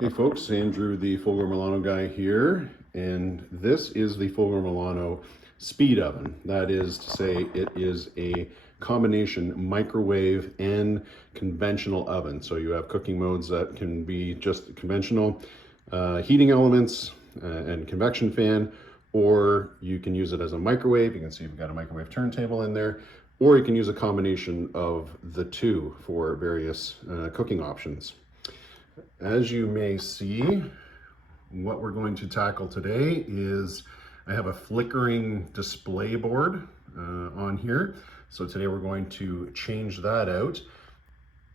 Hey folks, Andrew the Fulgor Milano guy here, and this is the Fulgor Milano speed oven. That is to say, it is a combination microwave and conventional oven. So you have cooking modes that can be just conventional heating elements and convection fan, or you can use it as a microwave. You can see we've got a microwave turntable in there, or you can use a combination of the two for various cooking options. As you may see, what we're going to tackle today is I have a flickering display board on here. So today we're going to change that out.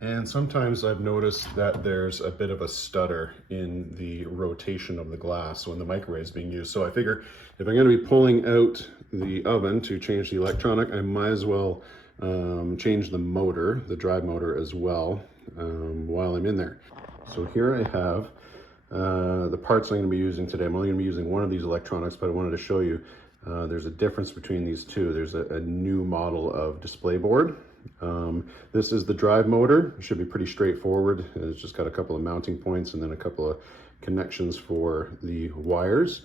And sometimes I've noticed that there's a bit of a stutter in the rotation of the glass when the microwave is being used. So I figure if I'm going to be pulling out the oven to change the electronic, I might as well change the motor, the drive motor as well, while I'm in there. So here I have the parts I'm going to be using today. I'm only going to be using one of these electronics, but I wanted to show you there's a difference between these two. There's a new model of display board. This is the drive motor. It should be pretty straightforward. It's just got a couple of mounting points and then a couple of connections for the wires.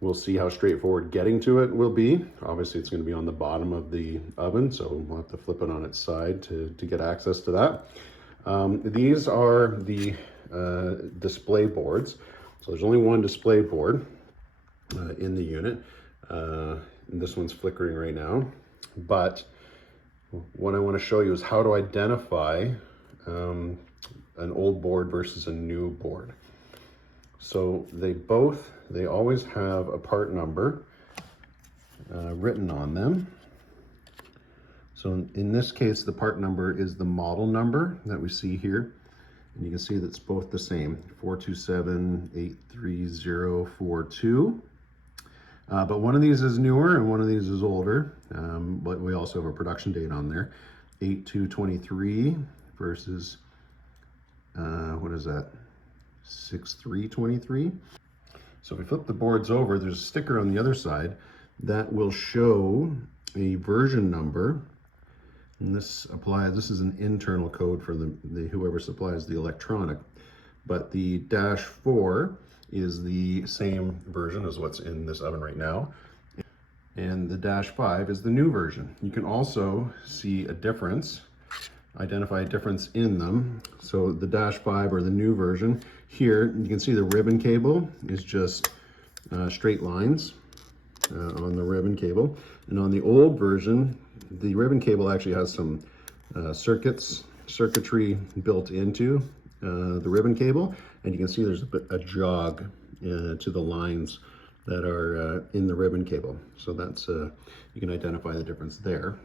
We'll see how straightforward getting to it will be. Obviously, it's going to be on the bottom of the oven, so we'll have to flip it on its side to get access to that. These are the display boards. So there's only one display board in the unit. And this one's flickering right now. But what I want to show you is how to identify an old board versus a new board. So they always have a part number written on them. So in this case, the part number is the model number that we see here. And you can see that's both the same, 427-83042. But one of these is newer and one of these is older. But we also have a production date on there, 8/2/23 versus, what is that, 6/3/23. So if we flip the boards over, there's a sticker on the other side that will show a version number. And this is an internal code for the whoever supplies the electronic. But the -4 is the same version as what's in this oven right now. And the -5 is the new version. You can also see a difference, identify a difference in them. So the -5 or the new version, here you can see the ribbon cable is just straight lines on the ribbon cable. And on the old version, the ribbon cable actually has some circuitry built into the ribbon cable, and you can see there's a jog to the lines that are in the ribbon cable. So that's you can identify the difference there.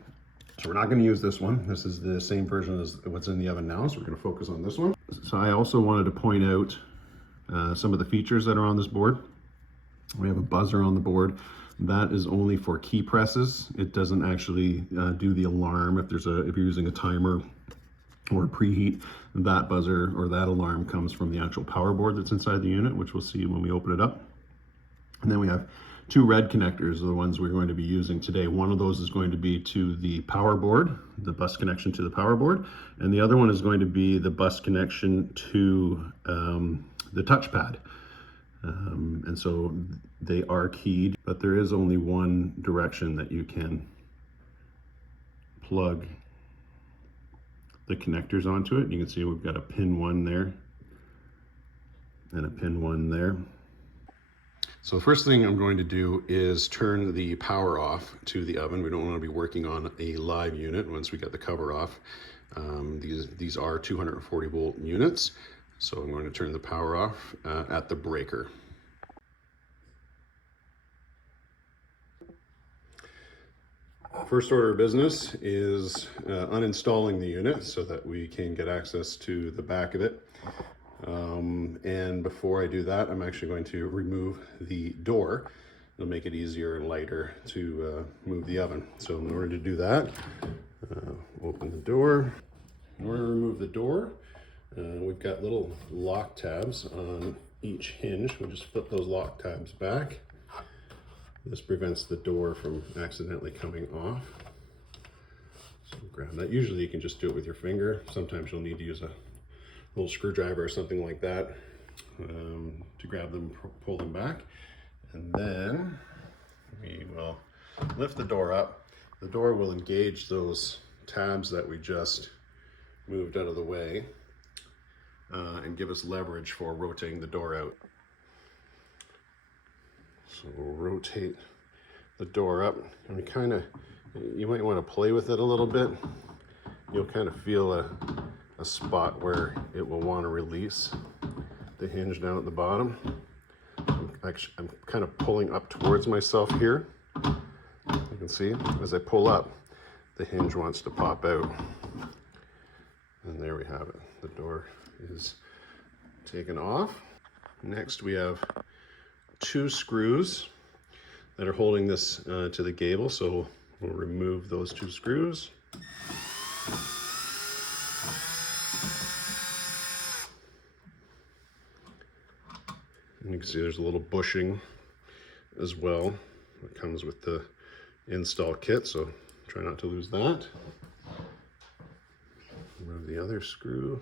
So we're not going to use this one. This is the same version as what's in the oven now, so we're going to focus on this one. So I also wanted to point out some of the features that are on this board. We have a buzzer on the board. That is only for key presses. It doesn't actually do the alarm. If you're using a timer or a preheat, that buzzer or that alarm comes from the actual power board that's inside the unit, which we'll see when we open it up. And then we have two red connectors, the ones we're going to be using today. One of those is going to be to the power board, the bus connection to the power board, and the other one is going to be the bus connection to the touchpad. And so they are keyed, but there is only one direction that you can plug the connectors onto it. You can see we've got a pin 1 there and a pin 1 there. So the first thing I'm going to do is turn the power off to the oven. We don't want to be working on a live unit once we get the cover off. These are 240 volt units. So I'm going to turn the power off at the breaker. First order of business is uninstalling the unit so that we can get access to the back of it. And before I do that, I'm actually going to remove the door. It'll make it easier and lighter to move the oven. So in order to do that, open the door. In order to remove the door, we've got little lock tabs on each hinge. We'll just flip those lock tabs back. This prevents the door from accidentally coming off. So grab that. Usually you can just do it with your finger. Sometimes you'll need to use a little screwdriver or something like that. to grab them, pull them back, and then we will lift the door up. The door will engage those tabs that we just moved out of the way and give us leverage for rotating the door out. So we'll rotate the door up, and we kind of, you might want to play with it a little bit. You'll kind of feel a spot where it will want to release the hinge down at the bottom. I'm kind of pulling up towards myself here. You can see as I pull up, the hinge wants to pop out. And there we have it. The door is taken off. Next we have 2 screws that are holding this to the gable, so we'll remove those 2 screws. And you can see there's a little bushing as well that comes with the install kit, so try not to lose that. Remove the other screw.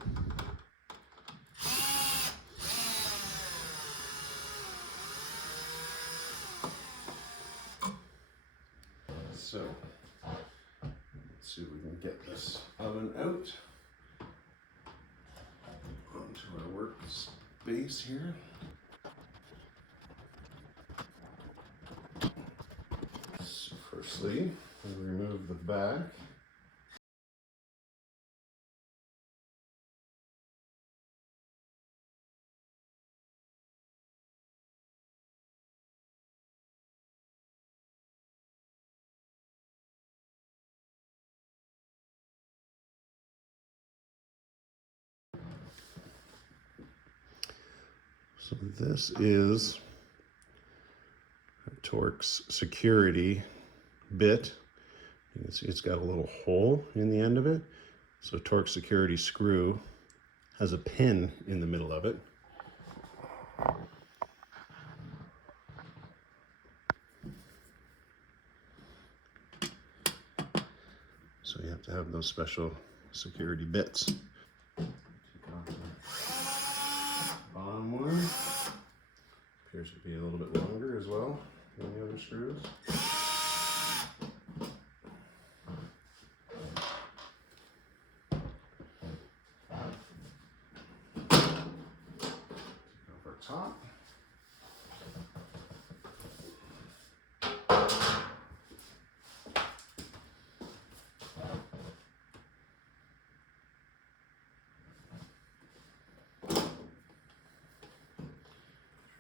So, let's see if we can get this oven out onto our workspace here. So firstly, we remove the back. So this is a Torx security bit. You can see it's got a little hole in the end of it. So Torx security screw has a pin in the middle of it. So you have to have those special security bits. Take off the bottom one. Appears to be a little bit longer as well than the other screws. Take off our top.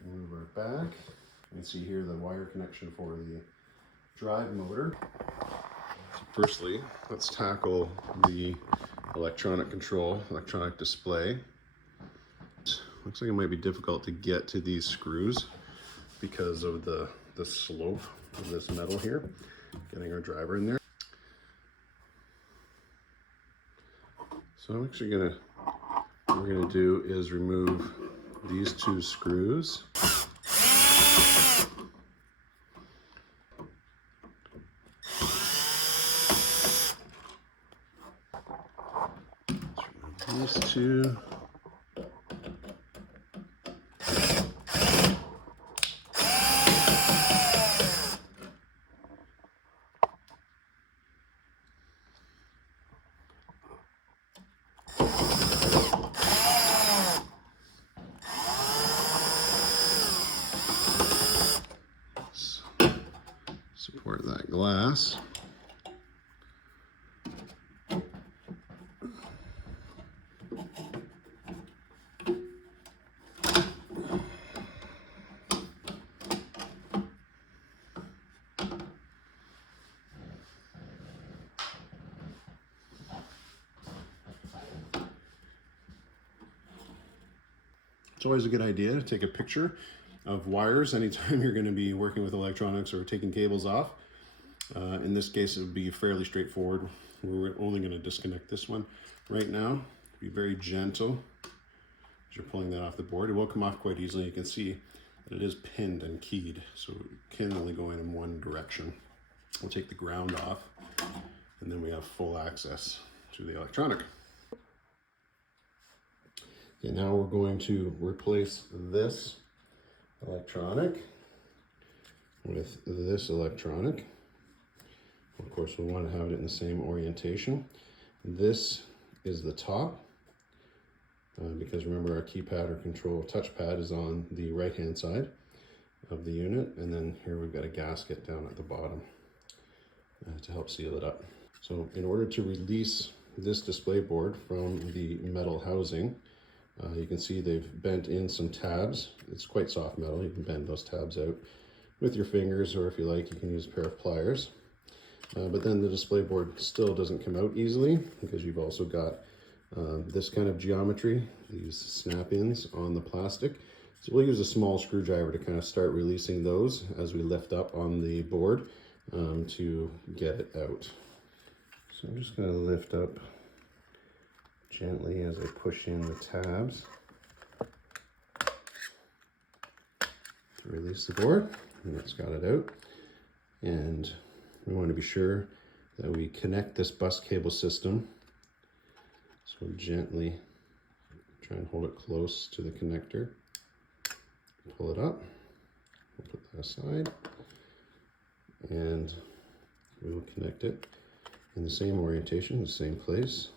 Remove our back. You can see here the wire connection for the drive motor. So firstly, let's tackle the electronic control, electronic display. Looks like it might be difficult to get to these screws because of the slope of this metal here. Getting our driver in there. So I'm actually what we're gonna do is remove these 2 screws. Let's remove these 2. Support that glass. It's always a good idea to take a picture of wires anytime you're going to be working with electronics or taking cables off. In this case, it would be fairly straightforward. We're only going to disconnect this one right now. Be very gentle as you're pulling that off the board. It will come off quite easily. You can see that it is pinned and keyed, so it can only go in one direction. We'll take the ground off, and then we have full access to the electronic. Okay, now we're going to replace this electronic with this electronic. Of course, we want to have it in the same orientation. This is the top, because remember our keypad or control touchpad is on the right hand side of the unit, and then here we've got a gasket down at the bottom to help seal it up. So in order to release this display board from the metal housing, you can see they've bent in some tabs. It's quite soft metal. You can bend those tabs out with your fingers, or if you like, you can use a pair of pliers. But then the display board still doesn't come out easily, because you've also got this kind of geometry, these snap-ins on the plastic. So we'll use a small screwdriver to kind of start releasing those as we lift up on the board to get it out. So I'm just going to lift up gently as I push in the tabs to release the board, and that's got it out. And we want to be sure that we connect this bus cable system. So gently try and hold it close to the connector. Pull it up. We'll put that aside. And we will connect it in the same orientation, the same place.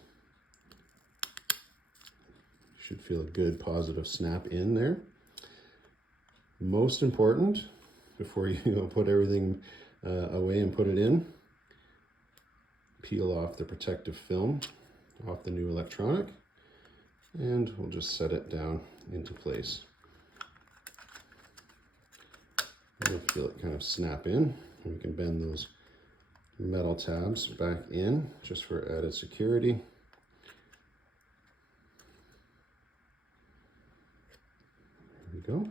Should feel a good positive snap in there. Most important, before you put everything away and put it in, peel off the protective film off the new electronic, and we'll just set it down into place. You'll feel it kind of snap in. We can bend those metal tabs back in just for added security. There we go.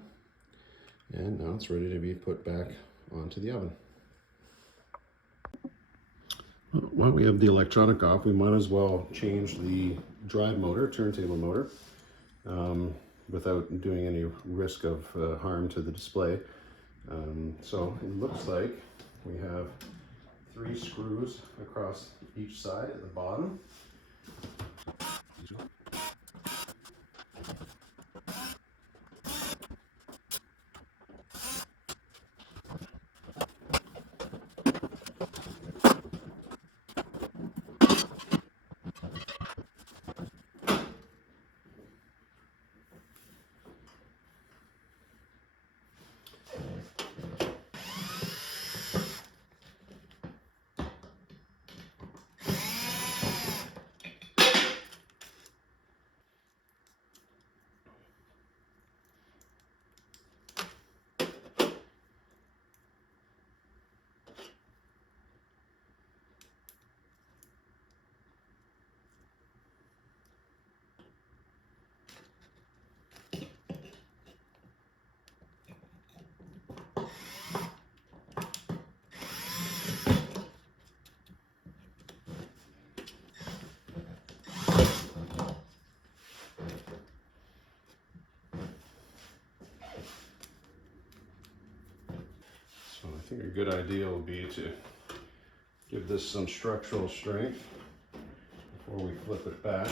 And now it's ready to be put back onto the oven. While we have the electronic off, we might as well change the drive motor, turntable motor, without doing any risk of harm to the display. So it looks like we have 3 screws across each side at the bottom. So I think a good idea will be to give this some structural strength before we flip it back.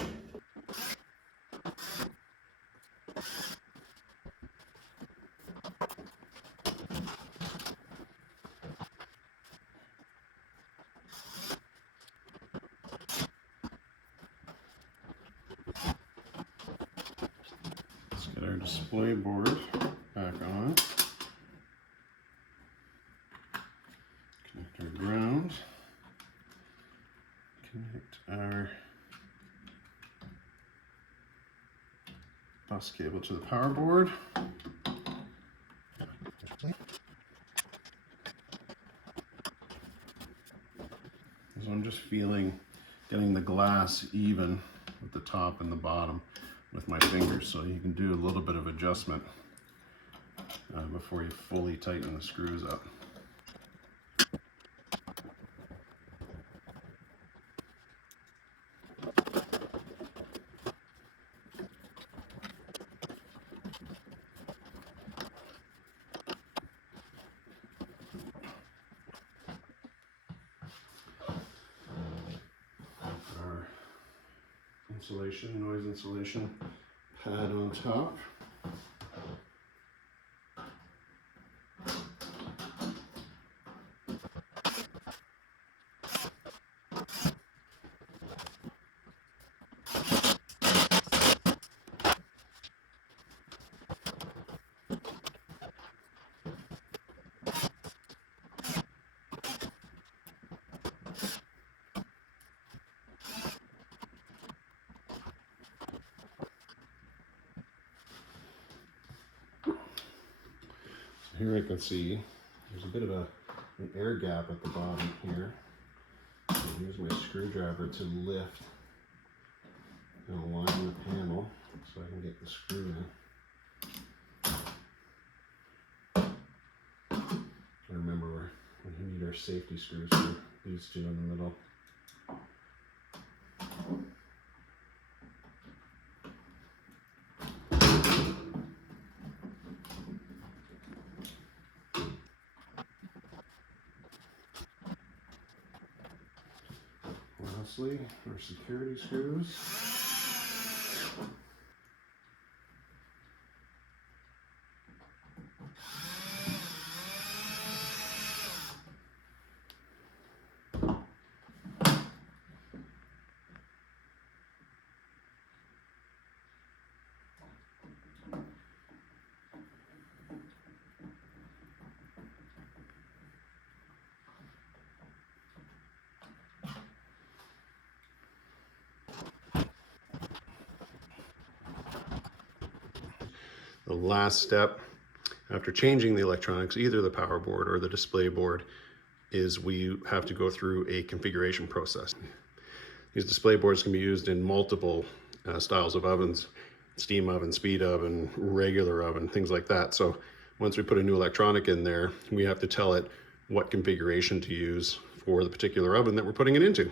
Let's get our display board back on. Connect our ground. Connect our bus cable to the power board. So I'm just getting the glass even with the top and the bottom with my fingers, so you can do a little bit of adjustment before you fully tighten the screws up. Noise insulation pad on top. Here I can see there's a bit of an air gap at the bottom here. So here's my screwdriver to lift and align the panel so I can get the screw in. I remember we need our safety screws for these two in the middle. Lastly, our security screws. The last step after changing the electronics, either the power board or the display board, is we have to go through a configuration process. These display boards can be used in multiple styles of ovens: steam oven, speed oven, regular oven, things like that. So once we put a new electronic in there, we have to tell it what configuration to use for the particular oven that we're putting it into.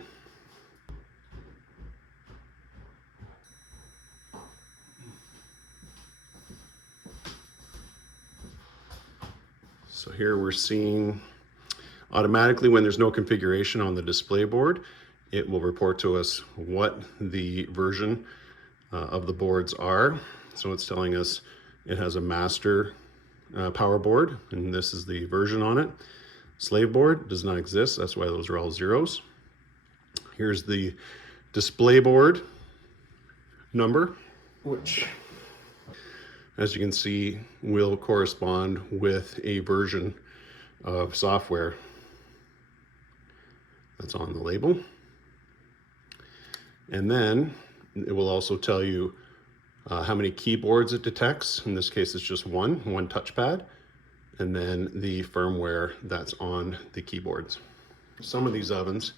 So here we're seeing automatically, when there's no configuration on the display board, it will report to us what the version of the boards are. So it's telling us it has a master power board, and this is the version on it. Slave board does not exist, that's why those are all zeros. Here's the display board number, which, as you can see, will correspond with a version of software that's on the label. And then it will also tell you how many keyboards it detects. In this case, it's just one touchpad, and then the firmware that's on the keyboards. Some of these ovens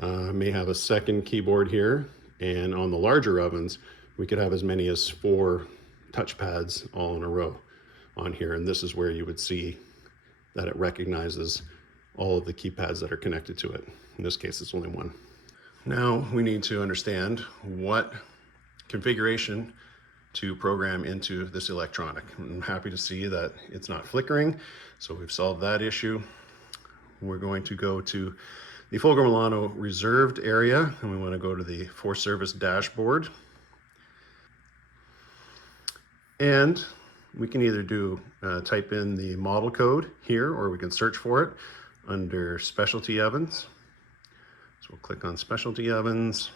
may have a second keyboard here, and on the larger ovens, we could have as many as 4 touchpads all in a row on here, and this is where you would see that it recognizes all of the keypads that are connected to it. In this case, it's only one. Now we need to understand what configuration to program into this electronic. I'm happy to see that it's not flickering, so we've solved that issue. We're going to go to the Fulgor Milano reserved area, and we want to go to the for service dashboard. And we can either type in the model code here, or we can search for it under specialty ovens. So we'll click on specialty ovens,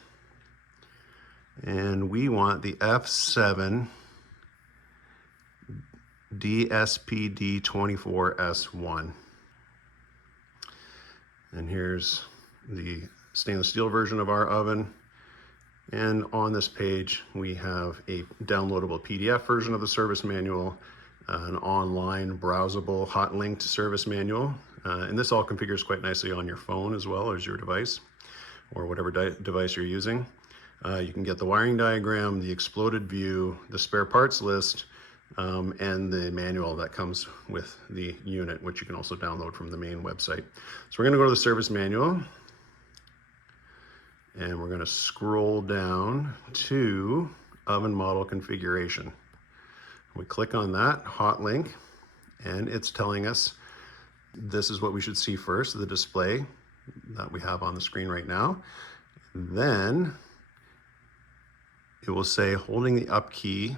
and we want the F7 DSPD24S1. And here's the stainless steel version of our oven. And on this page, we have a downloadable PDF version of the service manual, an online browsable hot linked service manual. And this all configures quite nicely on your phone as well as your device, or whatever device you're using. You can get the wiring diagram, the exploded view, the spare parts list, and the manual that comes with the unit, which you can also download from the main website. So we're going to go to the service manual, and we're going to scroll down to oven model configuration. We click on that hot link, and it's telling us this is what we should see first, the display that we have on the screen right now. Then it will say holding the up key,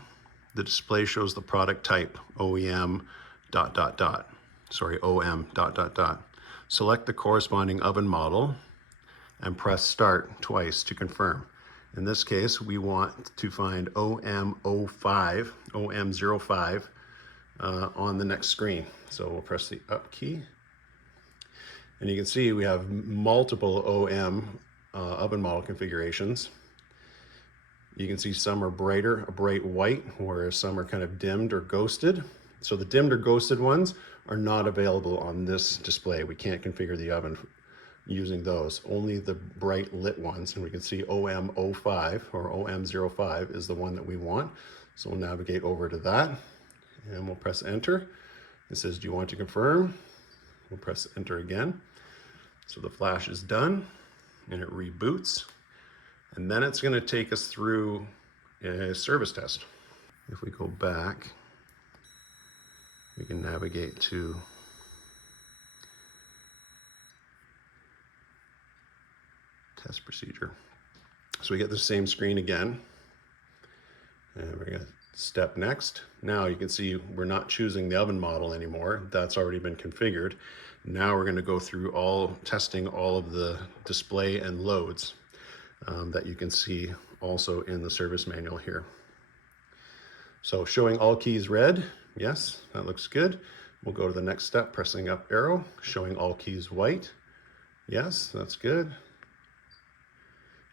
the display shows the product type, OEM dot dot dot. Sorry, OM dot dot dot. Select the corresponding oven model and press start twice to confirm. In this case, we want to find OM05, OM05 on the next screen. So we'll press the up key. And you can see we have multiple OM oven model configurations. You can see some are brighter, a bright white, whereas some are kind of dimmed or ghosted. So the dimmed or ghosted ones are not available on this display. We can't configure the oven using those. Only the bright lit ones, and we can see OM05 or OM05 is the one that we want. So we'll navigate over to that and we'll press enter. It says, do you want to confirm? We'll press enter again. So the flash is done and it reboots. And then it's going to take us through a service test. If we go back, we can navigate to test procedure. So we get the same screen again. And we're going to step next. Now you can see we're not choosing the oven model anymore. That's already been configured. Now we're going to go through testing all of the display and loads that you can see also in the service manual here. So showing all keys red, yes, that looks good. We'll go to the next step, pressing up arrow, showing all keys white. Yes, that's good.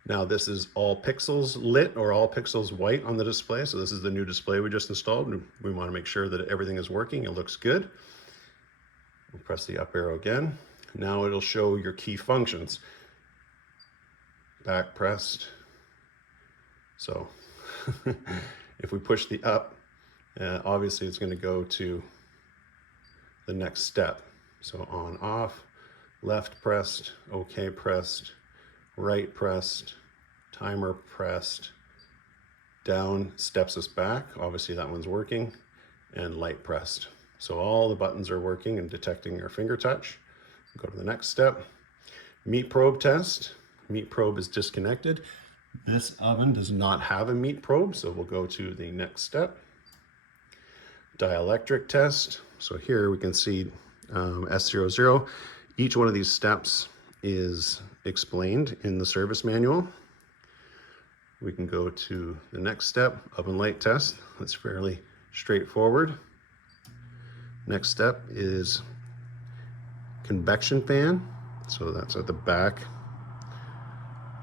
Now this is all pixels lit or all pixels white on the display. So this is the new display we just installed. And we want to make sure that everything is working. It looks good. We'll press the up arrow again. Now it'll show your key functions. Back pressed. So if we push the up, obviously it's going to go to the next step. So on off, left pressed, OK pressed, right pressed, timer pressed, down steps us back. Obviously that one's working, and light pressed. So all the buttons are working and detecting our finger touch. Go to the next step. Meat probe test. Meat probe is disconnected. This oven does not have a meat probe, so we'll go to the next step. Dielectric test. So here we can see S00. Each one of these steps is explained in the service manual. We can go to the next step, oven light test. That's fairly straightforward. Next step is convection fan. So that's at the back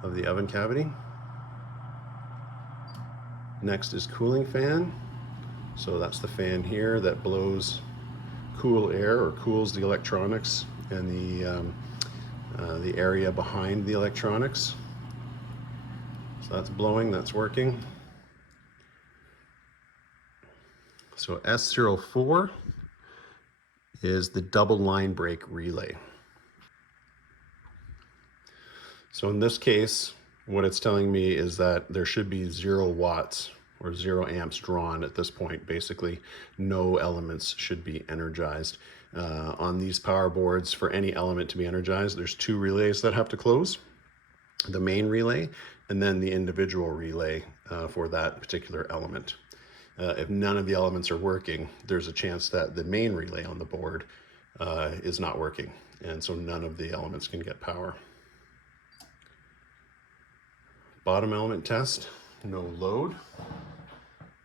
of the oven cavity. Next is cooling fan. So that's the fan here that blows cool air or cools the electronics and the area behind the electronics. So that's blowing, that's working. So S04 is the double line break relay. So in this case, what it's telling me is that there should be 0 watts or 0 amps drawn at this point. Basically, no elements should be energized. On these power boards, for any element to be energized, there's 2 relays that have to close. The main relay and then the individual relay for that particular element. If none of the elements are working, there's a chance that the main relay on the board is not working, and so none of the elements can get power. Bottom element test, no load.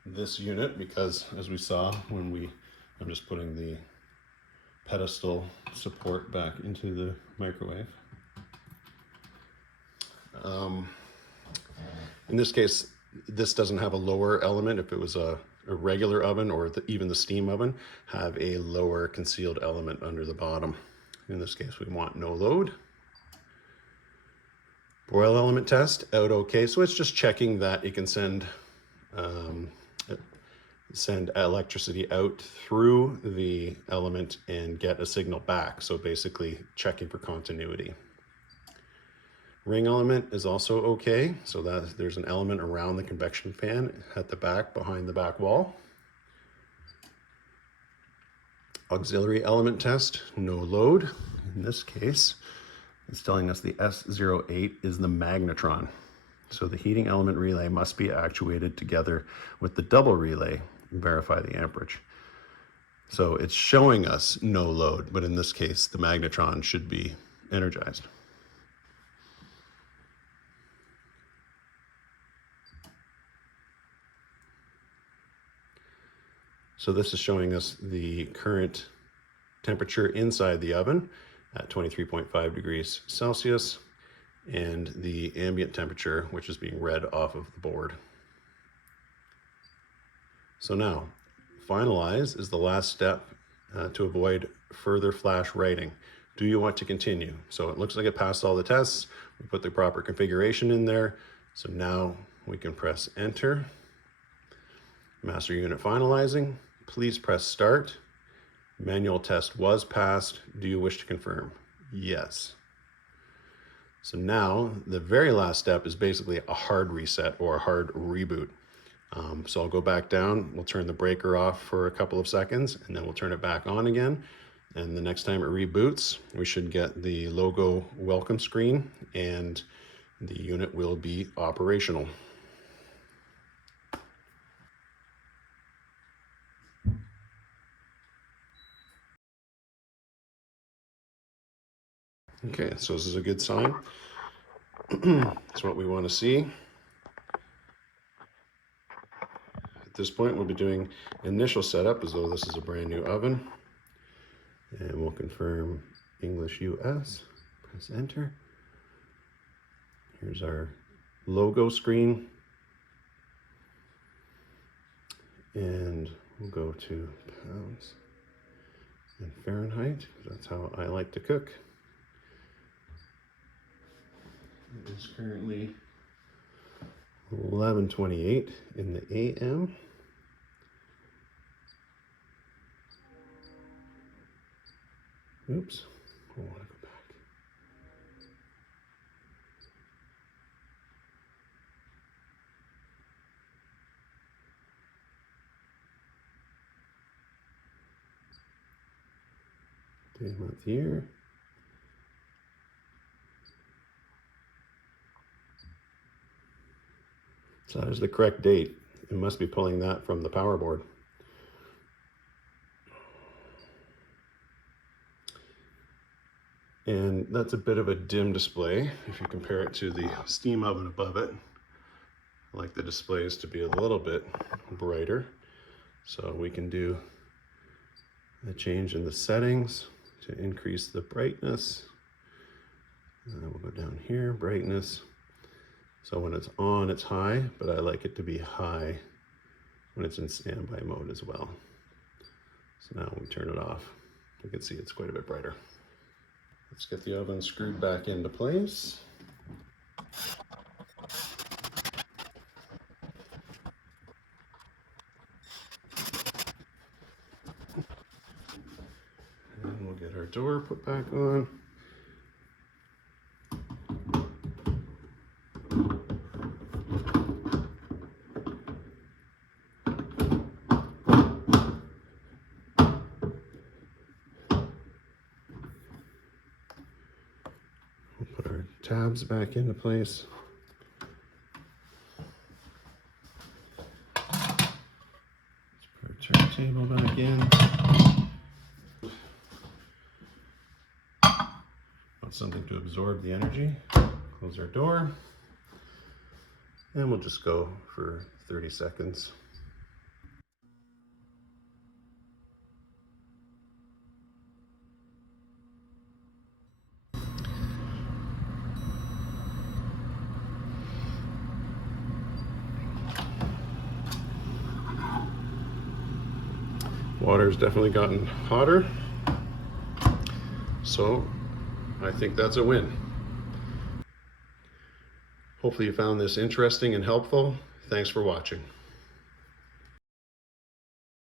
This unit, because as we saw when I'm just putting the pedestal support back into the microwave. In this case, this doesn't have a lower element. If it was a regular oven or even the steam oven, have a lower concealed element under the bottom. In this case, we want no load. Broil element test, out okay. So it's just checking that it can send electricity out through the element and get a signal back. So basically checking for continuity. Ring element is also okay. So that there's an element around the convection fan at the back, behind the back wall. Auxiliary element test, no load. In this case, it's telling us the S08 is the magnetron. So the heating element relay must be actuated together with the double relay and verify the amperage. So it's showing us no load, but in this case, the magnetron should be energized. So this is showing us the current temperature inside the oven at 23.5 degrees Celsius and the ambient temperature, which is being read off of the board. So now, finalize is the last step to avoid further flash writing. Do you want to continue? So it looks like it passed all the tests. We put the proper configuration in there. So now we can press enter. Master unit finalizing. Please press start. Manual test was passed. Do you wish to confirm? Yes. So now the very last step is basically a hard reset or a hard reboot. So I'll go back down, we'll turn the breaker off for a couple of seconds, and then we'll turn it back on again. And the next time it reboots, we should get the logo welcome screen and the unit will be operational. Okay, so this is a good sign. That's what we want to see. At this point, we'll be doing initial setup as though this is a brand new oven. And we'll confirm English US, press enter. Here's our logo screen. And we'll go to pounds and Fahrenheit, because that's how I like to cook. It is currently 11:28 in the AM. Oops, I want to go back. Day, month, year. So that is the correct date. It must be pulling that from the power board. And that's a bit of a dim display if you compare it to the steam oven above it. I like the displays to be a little bit brighter. So we can do a change in the settings to increase the brightness. And then we'll go down here, brightness. So when it's on, it's high, but I like it to be high when it's in standby mode as well. So now when we turn it off, we can see it's quite a bit brighter. Let's get the oven screwed back into place. And we'll get our door put back on. Put our tabs back into place. Let's put our turntable back in. Want something to absorb the energy. Close our door. And we'll just go for 30 seconds. Water's definitely gotten hotter, so I think that's a win. Hopefully you found this interesting and helpful. Thanks for watching.